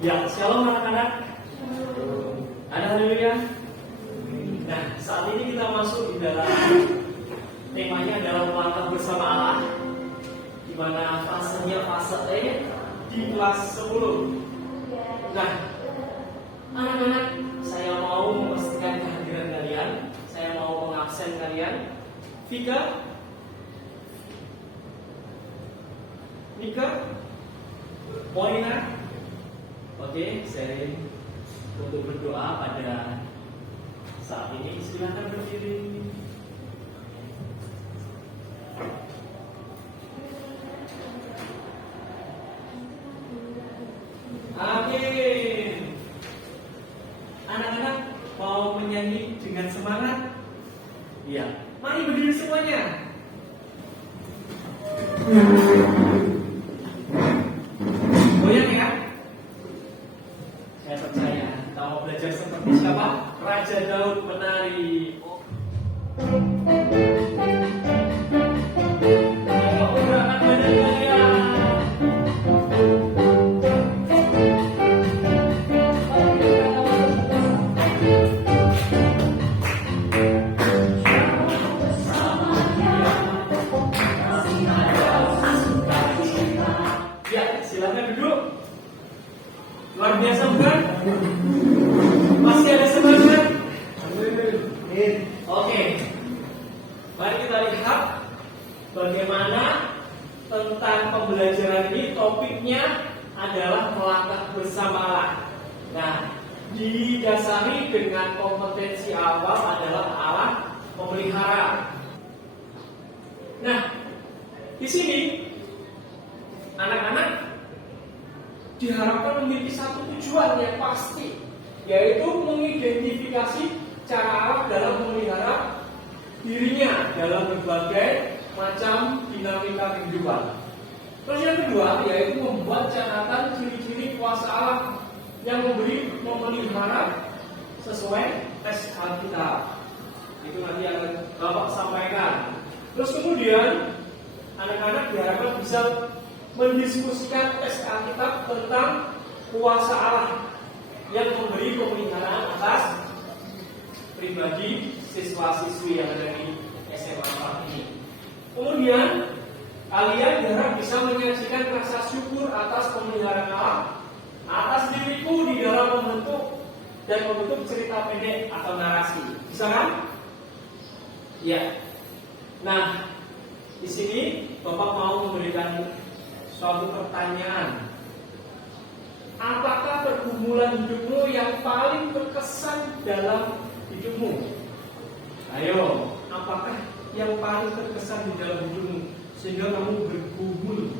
Ya, shalom anak-anak. Ada haleluya. Nah, saat ini kita masuk di dalam temanya adalah melangkah bersama Allah, di mana fasenya fase E di kelas 10. Nah, anak-anak, saya mau memastikan kehadiran kalian. Saya mau mengabsen kalian. Vika, Nika, Moina. Oke, saya untuk berdoa pada saat ini. Silakan berdiri. Amin. Anak-anak mau menyanyi dengan semangat? Iya. Mari berdiri semuanya. Goyang ya. Saya percaya kamu belajar seperti siapa? Raja Daud menari. Ayo gerakan badan kalian. Ya, silakan duduk. Luar biasa bukan? Masih ada semangat? Oke. Mari kita lihat bagaimana tentang pembelajaran ini. Topiknya adalah melangkah bersama Allah. Nah, didasari dengan kompetensi awal adalah Allah memelihara. Nah, di sini anak-anak diharapkan memiliki satu tujuan yang pasti, yaitu mengidentifikasi cara Allah dalam memelihara dirinya dalam berbagai macam dinamika kehidupan. Terus yang kedua yaitu membuat catatan ciri-ciri kuasa Allah yang memelihara sesuai tes Alkitab. Itu nanti akan Bapak sampaikan. Terus kemudian anak-anak diharapkan bisa mendiskusikan tes Alkitab tentang kuasa Allah yang memberi pemeliharaan atas pribadi siswa-siswi yang ada di SMA 4 ini. Kemudian kalian diharap bisa menyajikan rasa syukur atas pemeliharaan Allah atas diriku di dalam membentuk cerita pendek atau narasi. Bisa kan? Ya. Nah, di sini Bapak mau memberikan suatu pertanyaan. Apakah pergumulan hidupmu yang paling berkesan dalam hidupmu? Ayo, apakah yang paling berkesan di dalam hidupmu sehingga kamu bergumul?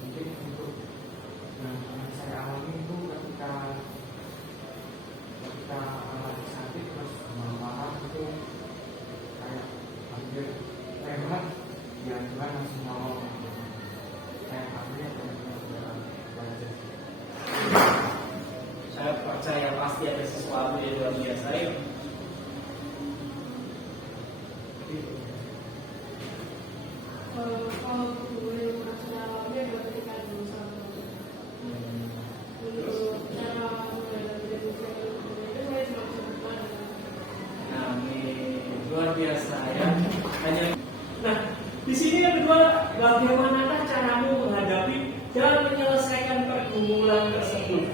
Mungkin untuk yang saya alami itu ketika lagi sakit terus malam itu kayak hampir lewat ya Tuhan langsung nolong kayak hampir benar-benar belajar. Saya percaya pasti ada sesuatu yang luar biasa ya. Kalau boleh merasa alami adalah ketika dulu sama dulu cara menghadapi itu saya selalu sebutkan. Amin. Luar biasa ya. Nah, di sini yang kedua, bagaimana caramu menghadapi dan menyelesaikan pergumulan tersebut?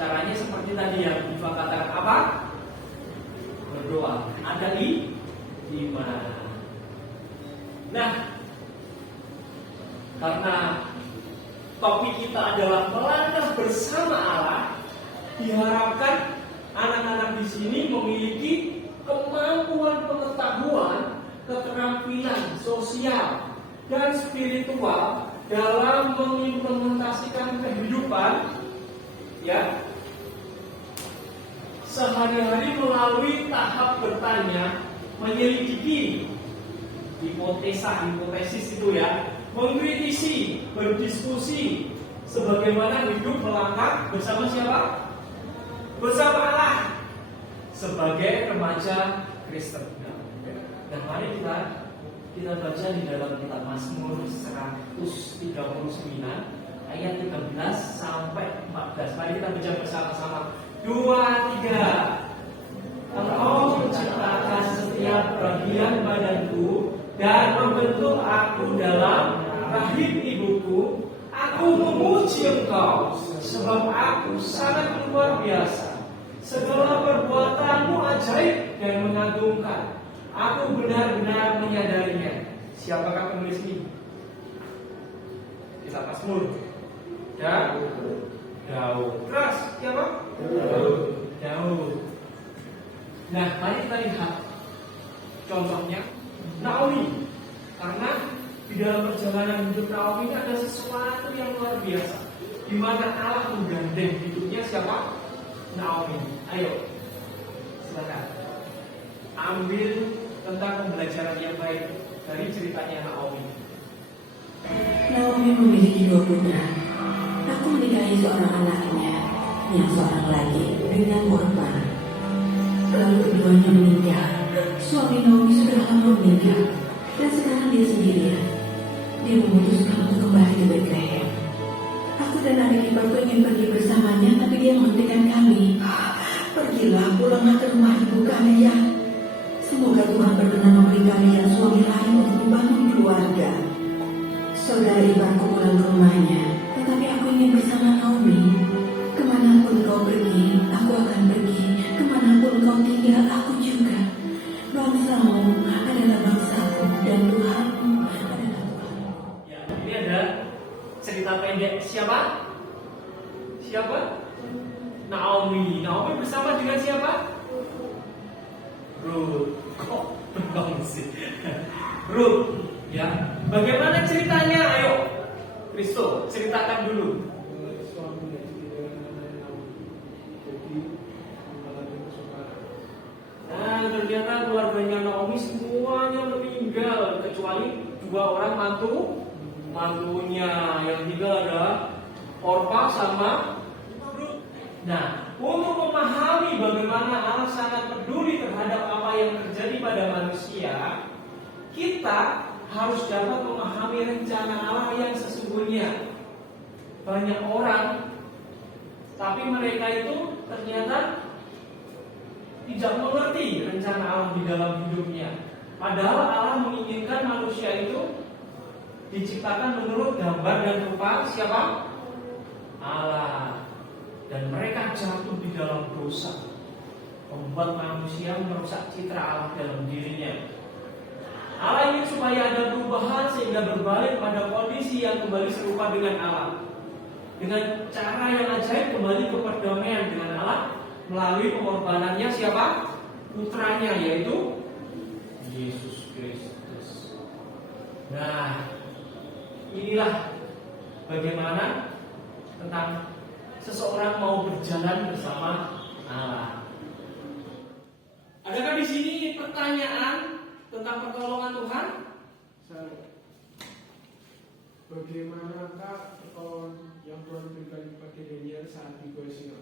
Caranya seperti tadi yang Iva katakan apa? Berdoa. Ada di mana? Nah, karena topik kita adalah melangkah bersama Allah, diharapkan anak-anak di sini memiliki kemampuan pengetahuan, keterampilan sosial dan spiritual dalam mengimplementasikan kehidupan ya sehari-hari melalui tahap bertanya, menyelidiki, hipotesis itu ya, mengkritisi, berdiskusi, sebagaimana hidup melangkah bersama siapa? Bersama Allah sebagai remaja Kristen. Nah, mari kita baca di dalam kitab Mazmur 139 ayat 13 sampai 14. Mari kita baca bersama-sama. 2, 3. Engkau menciptakan setiap bagian badanku dan membentuk aku dalam rahim ibuku. Aku memuji Engkau, sebab aku sangat luar biasa. Segala perbuatanmu ajaib dan mengagumkan. Aku benar-benar menyadarinya. Siapakah penulis ini? Kita Mazmur. Daud. Keras, siapa? Daud. Nah, mari kita lihat contohnya Naomi. Karena di dalam perjalanan hidup Naomi ini ada sesuatu yang luar biasa, di mana Allah menggandeng hidupnya siapa? Naomi. Ayo, silakan ambil tentang pembelajaran yang baik dari ceritanya Naomi. Naomi memiliki 2 putra. Aku menikahi seorang anaknya, yang seorang lagi dengan Orpa. Lalu keduanya meninggal. Suami Naomi sudah lama meninggal, dan sekarang dia sendirian. Dia memutuskan untuk kembali ke Bethlehem. Aku dan adik iparku ingin pergi bersamanya, tapi dia menghentikan kami. Pergilah, pulanglah ke rumah ibu kalian. Semoga Tuhan berkenan memberi kalian suami lain untuk membangun keluarga. Saudara iparku pulang ke rumahnya, tetapi aku ingin bersama Naomi. Kemanapun kau pergi, aku akan pergi. Kemanapun kau tinggal, aku juga. Bangsamu adalah bangsaku, dan Tuhanmu adalah Tuhanmu. Ya, ini ada cerita pendek. Siapa? Naomi. Naomi bersama dengan siapa? Ruth. Kok bengong sih? Ruth. Ya, bagaimana ceritanya? Ayo, Kristo, ceritakan dulu. Suami dan istri dengan anaknya Naomi. Jadi mengalami kesukaran. Nah, ternyata keluarganya Naomi semuanya meninggal kecuali 2 orang mantunya. Yang tinggal adalah Orpa sama Ruth. Nah, untuk memahami bagaimana Allah sangat peduli terhadap apa yang terjadi pada manusia, kita harus dapat memahami rencana Allah yang sesungguhnya. Banyak orang, tapi mereka itu ternyata tidak mengerti rencana Allah di dalam hidupnya. Padahal Allah menginginkan manusia itu diciptakan menurut gambar dan rupa siapa? Allah. Dan mereka jatuh di dalam dosa, membuat manusia merusak citra Allah dalam dirinya. Allah ingin supaya ada perubahan sehingga berbalik pada kondisi yang kembali serupa dengan Allah. Dengan cara yang ajaib kembali ke perdamaian dengan Allah melalui pengorbanannya siapa? Putranya, yaitu Yesus Kristus. Nah, inilah bagaimana tentang seseorang mau berjalan bersama Allah. Adakah di sini pertanyaan tentang pertolongan Tuhan? Bagaimanakah pertolongan yang Tuhan berikan kepada Daniel saat di gua singa?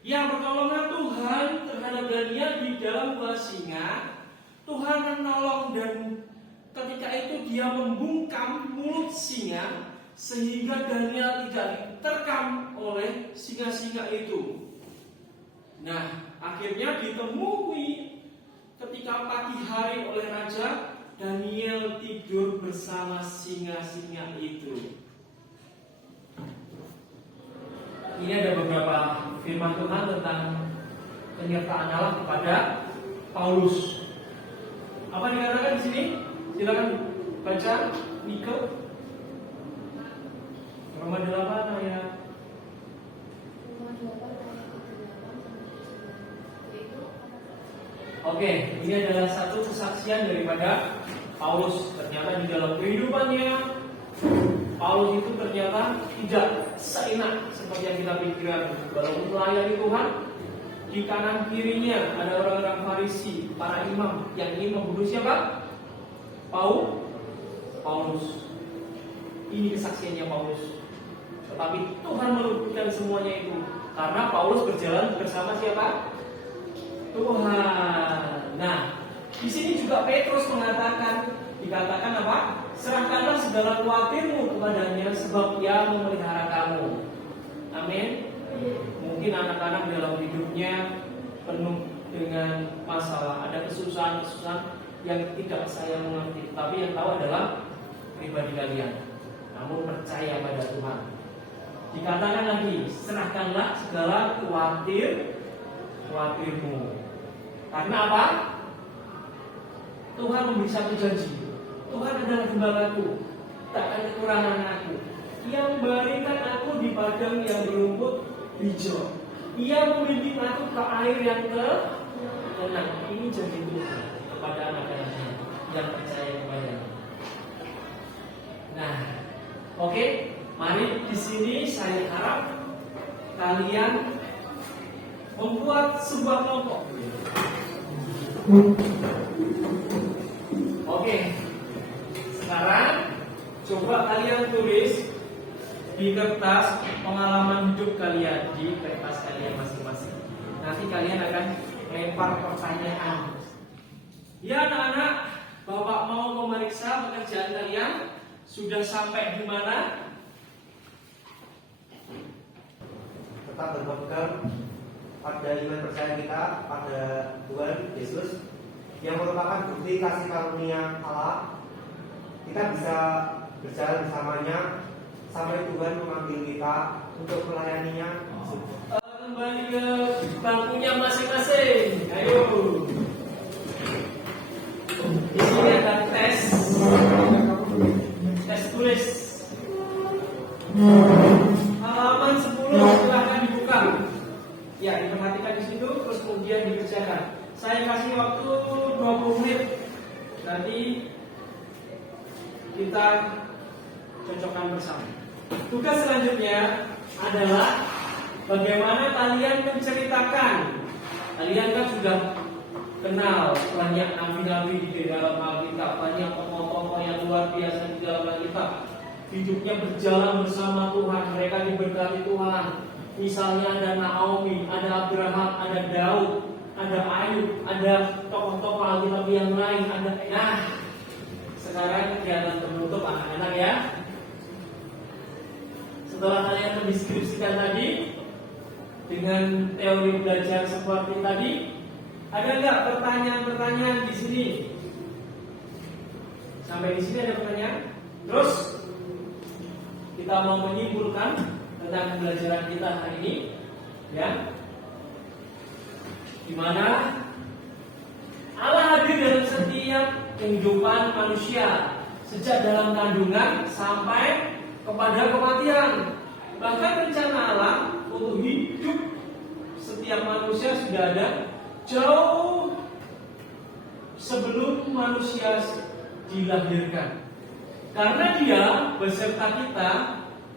Yang pertolongan Tuhan terhadap Daniel di dalam gua singa, Tuhan menolong dan ketika itu dia membungkam mulut singa sehingga Daniel tidak diterkam oleh singa-singa itu. Nah, akhirnya ditemui ketika pagi hari oleh raja, Daniel tidur bersama singa-singa itu. Ini ada beberapa firman Tuhan tentang penyertaan Allah kepada Paulus. Apa dikatakan di sini? Silakan baca, Nike. Roma 8 ayat. Oke, ini adalah satu kesaksian daripada Paulus. Ternyata di dalam kehidupannya Paulus itu ternyata tidak seenak seperti yang kita pikirkan. Walaupun melayani Tuhan, di kanan kirinya ada orang-orang Farisi, para imam yang ingin membunuh siapa? Paulus. Ini kesaksiannya Paulus. Tetapi Tuhan meluputkan semuanya itu karena Paulus berjalan bersama siapa? Tuhan. Nah, Di sini juga Petrus dikatakan apa? Serahkanlah segala khawatirmu kepadanya sebab Ia memelihara kamu. Amin. Mungkin anak-anak dalam hidupnya penuh dengan masalah, ada kesusahan-kesusahan yang tidak saya mengerti, tapi yang tahu adalah pribadi kalian. Namun percaya pada Tuhan. Dikatakan lagi, serahkanlah segala khawatirmu. Karena apa? Tuhan memberi satu janji. Tuhan adalah gembalaku, tak akan kekurangan aku. Ia membaringkan aku di padang yang berumput hijau. Ia membimbing aku ke air yang tenang. Ini janji Tuhan kepada anak-anaknya yang percaya kepadanya. Nah, oke, mari di sini saya harap kalian membuat sebuah kelompok. Oke, sekarang coba kalian tulis di kertas pengalaman hidup kalian, di kertas kalian masing-masing. Nanti kalian akan lempar pertanyaan. Ya anak-anak, Bapak mau memeriksa pekerjaan kalian. Sudah sampai di mana? Tetap berpegang pada iman percaya kita pada Tuhan Yesus yang merupakan bukti kasih karunia Allah. Kita bisa berjalan bersamanya sampai Tuhan memanggil kita untuk melayaninya. Kembali ke bangkunya masing-masing. Ayo. Di sini ada tes tulis. Halaman 10 silahkan dibuka. Ya, diperhatikan di situ, terus kemudian dikerjakan. Saya kasih waktu 20 menit. Nanti kita cocokkan bersama. Tugas selanjutnya adalah bagaimana kalian menceritakan. Kalian kan sudah kenal banyak nabi-nabi di dalam Alkitab, banyak tokoh-tokoh yang luar biasa di dalam Alkitab. Hidupnya berjalan bersama Tuhan, mereka diberkati Tuhan. Misalnya ada Naomi, ada Abraham, ada Daud, ada Ayub, ada tokoh-tokoh Alkitab yang lain, ada. Nah, sekarang kegiatan penutup anak-anak ya. Setelah kalian mendeskripsikan tadi dengan teori belajar seperti tadi, ada nggak pertanyaan-pertanyaan di sini? Sampai di sini ada pertanyaan? Terus kita mau menyimpulkan tentang pembelajaran kita hari ini, ya, di mana Allah hadir dalam setiap kehidupan manusia, sejak dalam kandungan sampai kepada kematian. Bahkan rencana Allah untuk hidup setiap manusia sudah ada jauh sebelum manusia dilahirkan. Karena Dia beserta kita,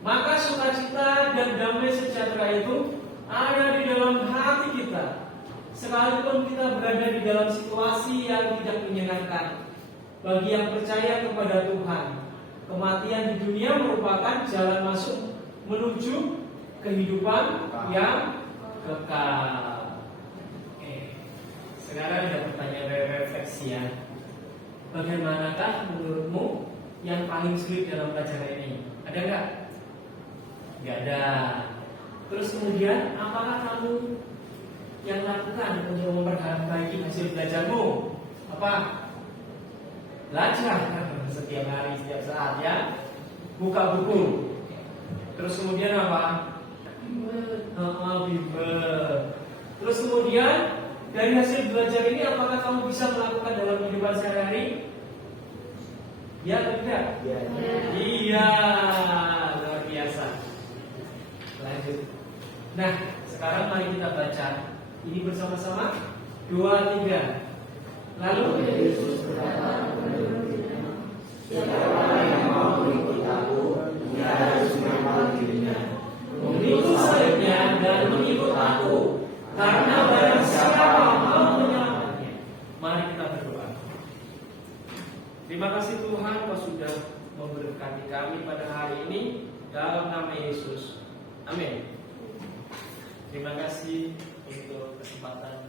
maka sukacita dan damai sejahtera itu ada di dalam hati kita. Sekalipun kita berada di dalam situasi yang tidak menyenangkan, bagi yang percaya kepada Tuhan, kematian di dunia merupakan jalan masuk menuju kehidupan yang kekal. Oke. Sekarang ada pertanyaan refleksi ya. Bagaimanakah menurutmu yang paling sulit dalam pelajaran ini? Ada nggak? Nggak ada. Terus kemudian apakah kamu yang lakukan untuk memperbaiki hasil belajarmu? Apa? Belajar setiap hari, setiap saat ya. Buka buku. Terus kemudian apa? Bimbel. Terus kemudian dari hasil belajar ini apakah kamu bisa melakukan dalam kehidupan sehari-hari? Ya atau tidak? Iya, luar biasa. Lanjut. Nah, sekarang mari kita baca ini bersama-sama. 2, 3. Lalu Yesus berkata kepada murid-Nya, siapa yang mau mengikut aku, dia harus menempel dirinya, mengikut salibnya dan mengikut aku. Karena barang siapa mau menyelamatkannya. Mari kita berdoa. Terima kasih Tuhan, Kau sudah memberkati kami pada hari ini dalam nama Yesus. Amin. Terima kasih untuk kesempatan